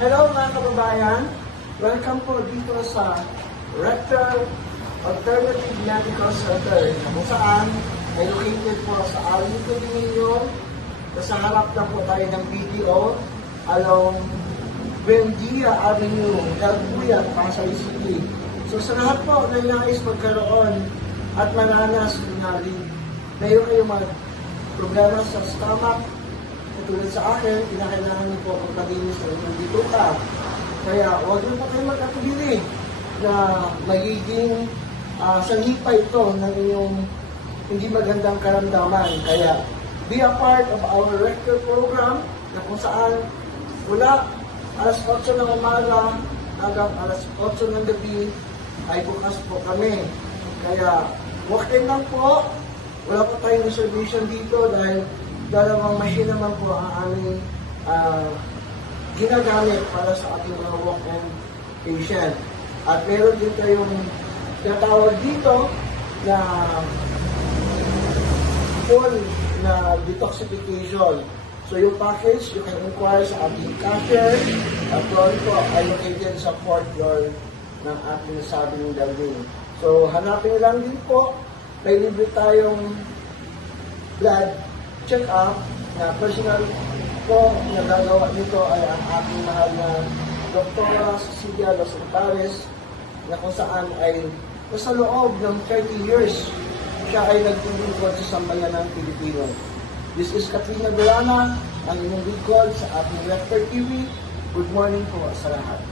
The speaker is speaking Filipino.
Hello mga kababayan, welcome po dito sa Rectal Alternative Medical Center kung saan ay located po sa Alito Dominio. Sa harap na po tayo ng BDO along Buendia Avenue, Elbuya, Pasay City. So sa lahat po na nais magkaroon at mananas na mayroon kayong mga problema sa stomach, tulad sa akin, kinakailangan niyo po magpalinis ng inyong bituka. Kaya huwag niyo po kayo mag-atubili na magiging sanhipa ito ng inyong hindi magandang karamdaman. Kaya be a part of our rectal program na kung saan mula alas 8 ng umaga hanggang alas 8 ng gabi ay bukas po kami. Kaya walk-in lang po. Wala po tayong reservation dito dahil dalawang machine naman po ang aming ginagamit para sa ating mga walk-in patient. At meron din tayong tinatawag dito na full na detoxification. So yung package, you can inquire sa ating cashier at doon po ay located sa 4th floor ng ating nasabing building. So hanapin lang din po, may libre tayong blood check-up na personal po na gagawa nito ay ang aking mahal na Dr. Cecilia Los Antares na kung saan ay sa loob ng 30 years siya ay nagtulungkod sa sambayanang Pilipino. This is Katrina Verana, ang inyong lingkod sa ating Rectal TV. Good morning po sa lahat.